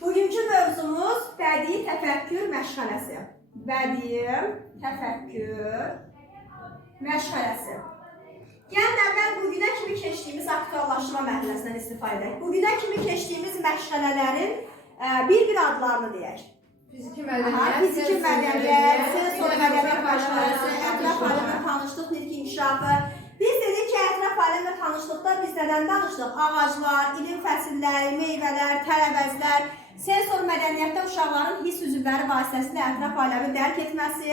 Bugünkü mövzumuz bədii təfəkkür məşğələsi. Bədii təfəkkür məşğələsi. Gəlin əvvəl bugünə kimi keçdiyimiz aktuallaşdırma mərhələsindən istifadə edək. Bugünə kimi keçdiyimiz məşğələlərin bir adlarını deyək. Fiziki mədəniyyət, sensor mədəniyyət məşğələsi, ətraf aləmlə tanışlıq, nitq inkişafı. Biz dedik ki, ətraf aləmlə tanışlıqda biz nədən danışdıq? Ağaclar, ilim fəsilləri, meyvələr, tərəvəzlər. Sensor mədəniyyətdə uşaqların hiss üzvləri vasitəsilə ətraf aləmi dərk etməsi,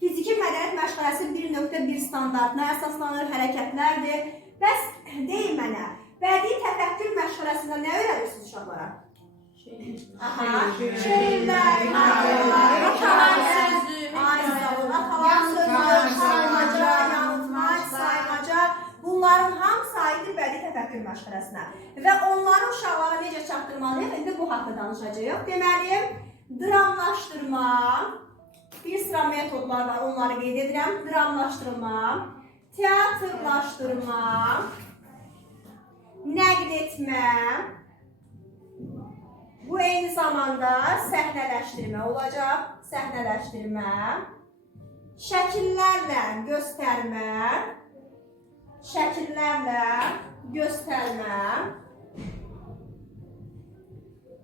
fiziki mədəniyyət məşğələsi 1.1 standartına əsaslanır, hərəkətlərdir. Bəs deyin mənə, bədii təfəkkür məşğələsində nə öyrənirsiniz uşaqlara? Şeirlər, nağıllar, atalar sözü, saymaca, yanıltmac, saymaca. Bunların hamısı aiddir bədii təfəkkür məşğələsinə. Və onları uşaqlara necə çatdırmalıyıq? İndi bu haqda danışacağıq. Deməli, dramlaşdırma, bir sıra metodlar var, onları qeyd edirəm. Dramlaşdırma, teatrlaşdırma, nəqd etmə, bu eyni zamanda səhnələşdirmə olacaq. Səhnələşdirmə, şəkillərlə göstərmə,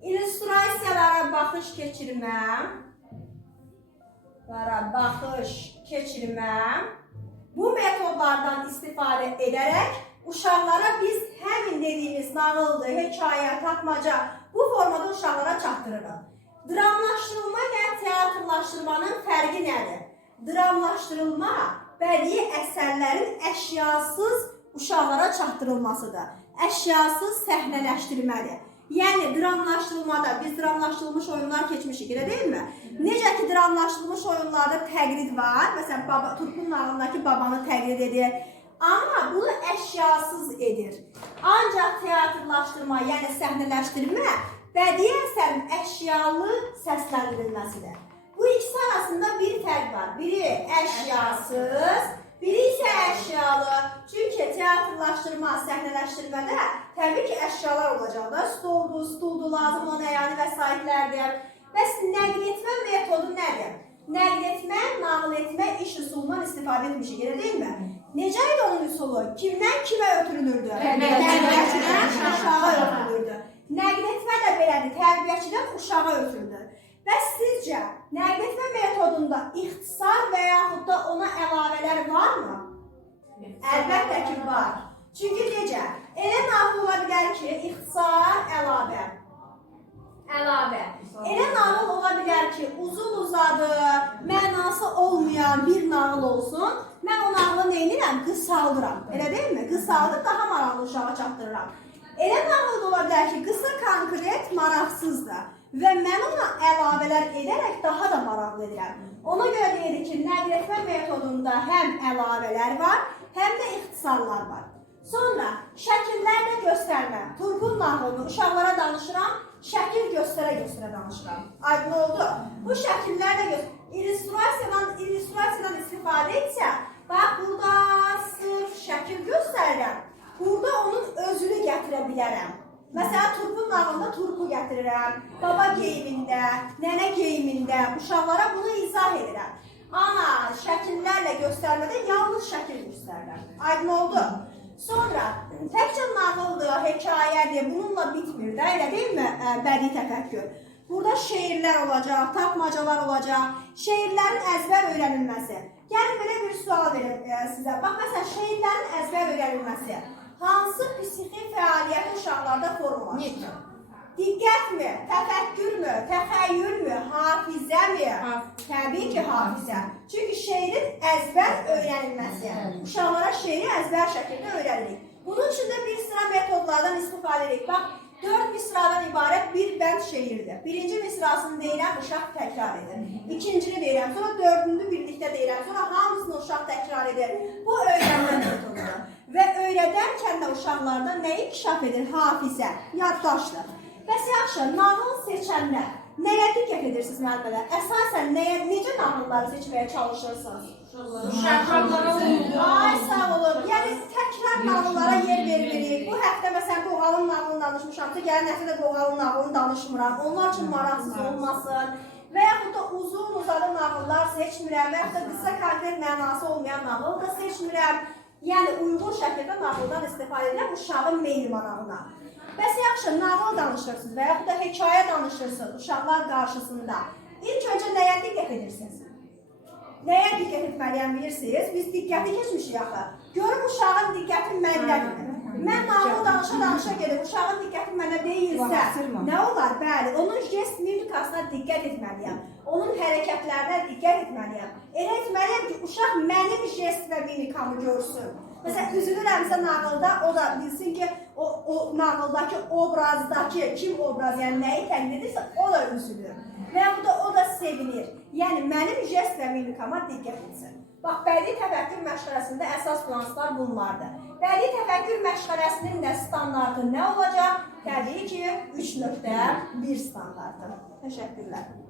illüstrasiyalara baxış keçirmə, bu metodlardan istifadə edərək uşaqlara biz həmin dediyimiz nağıldır, hekayə, tapmaca bu formada uşaqlara çatdırırıq. Dramlaşdırılma ilə teatrlaşdırmanın fərqi nədir? Dramlaşdırılma bədii əsərlərin əşyasız uşaqlara çatdırılmasıdır. Əşyasız səhnələşdirmədir. Yəni, dramlaşdırılmada, biz dramlaşdırılmış oyunlar keçmişik, elə deyilmi? Necə ki, dramlaşdırılmış oyunlarda təqlid var, məsələn, Turpun nağılındakı babanı təqlid edir, amma bunu əşyasız edir. Ancaq teatrlaşdırma, yəni səhnələşdirmə, bədii əsərin əşyalı səsləndirilməsidir. Bu ikisi arasında bir fərq var. Biri əşyasız, biri isə əşyalı. Çünki teatrlaşdırma, səhnələşdirmədə təbii ki, əşyalar olacaq da. Stuldur, lazım olan əyani vəsaitlərdir. Bəs nəql etmə metodu nədir? Nəql etmə, nağıl etmə iş üsulundan istifadə etmişik, elə deyilmi? Necə idi onun üsulu? Kimdən kimə ötürülürdü? Tərbiyəçidən uşağa ötürülürdü. Nəql etmə də belədir, tərbiyəçidən uşağa ötürülür. Bəs sizcə, nəql etmə metodunda ixtisar və yaxud da ona əlavələr varmı? Əlbəttə ki, var. Çünki necə? Elə nağıl ola bilər ki, ixtisar, əlavə. Elə nağıl ola bilər ki, uzun-uzadı, mənası olmayan bir nağıl olsun. Mən o nağılı neynirəm? Qısaldıram. Elə deyilmi? Qısaldır, daha maraqlı uşağa çatdırıram. Elə nağıl ola bilər ki, qısa, konkret, maraqsızdır. Və mən ona əlavələr edərək daha da maraqlı edirəm. Ona görə deyirik ki, nəql etmə metodunda həm əlavələr var, həm də ixtisarlar var. Sonra, şəkillərlə göstərmə. Turpun nağılını uşaqlara danışıram, şəkil göstərə-göstərə danışıram. Aydın oldu? Bu şəkillərlə illüstrasiyadan istifadə etsə, bax, burada sırf şəkil göstərirəm, burada onun özünü gətirə bilərəm. Məsələn, Turpun nağılında turpu gətirirəm, baba geyimində, nənə geyimində, uşaqlara bunu izah edirəm. Amma şəkillərlə göstərmədə yalnız şəkil göstərirəm. Aydın oldu? Sonra, təkcə nağıldır, hekayədir, bununla bitmir də, elə deyilmi bədii təfəkkür? Burada şeirlər olacaq, tapmacalar olacaq, şeirlərin əzbər öyrənilməsi. Gəlin, belə bir sual verim sizə. Bax, məsələn, şeirlərin əzbər öyrənilməsi. Hansı psixi fəaliyyəti uşaqlarda formalaşır? Diqqətmi, təfəkkürmü, təxəyyülmü, hafizəmi? Təbii ki, hafizə. Çünki şeirin əzbər öyrənilməsi. Uşaqlara şeiri əzbər şəkildə öyrənirik. Bunun üçün də bir sıra metodlardan istifadə edirik. Bax, 4 misradan ibarət bir bənd şeirdir. Birinci misrasını deyirəm, uşaq təkrar edir. İkincini deyirəm, sonra dördüncü birlikdə deyirəm, sonra hamısını uşaq təkrar edir. Bu öyrənmə metodudur. Və öyrədərkən də uşaqlarda nə inkişaf edir? Hafizə, yaddaşdır. Bəs yaxşı, nağıl seçənlər. Nəyə diqqət edirsiniz müəllimələr? Əsasən necə nağılları seçməyə çalışırsınız? Uşaqlara uyğun. Ay sağ olun. Yəni təkrar nağıllara yer vermirik. Bu həftə məsələn Qoğalın nağılını danışmışamsa, gələn həftə də Qoğalın nağılını danışmıram. Onlar üçün maraqsız olmasın. Və yaxud da uzun uzadı nağıllar seçmirəm. Və yaxud da qısa konkret mənası olmayan nağıl da seçmirəm. Yəni uyğun şəkildə nağıldan istifadə edirəm uşağın meyl marağına. Bəs yaxşı, nağıl danışırsınız və yaxud da hekayə danışırsınız uşaqlar qarşısında. İlk öncə nəyə diqqət edirsiniz? Nəyə diqqət etməliyəm bilirsiniz? Biz diqqəti keçmişik axı. Görüm uşağın diqqəti məndədir. Mən nağıl danışa gedim, uşağın diqqəti mənə deyilsə, nə olar? Bəli, onun jest mimikasına diqqət etməliyəm. Onun hərəkətlərinə diqqət etməliyəm. Elə etməliyəm ki, uşaq mənim jest və mimikamı görsün. Məsələn, üzülürəmsə nağılda, o da bilsin ki, o nağıldakı obrazdakı kim obraz, yəni nəyi təqdim edirsə, o da üzülür. Və yaxud da o da sevinir. Yəni, mənim jest və mimikama diqqət etsin. Bax, bədii təfəkkür məşğələsində əsas nüanslar bunlardır. Bədii təfəkkür məşğələsinin də standartı nə olacaq? Təbii ki, 3.1 standartı. Təşəkkürlər.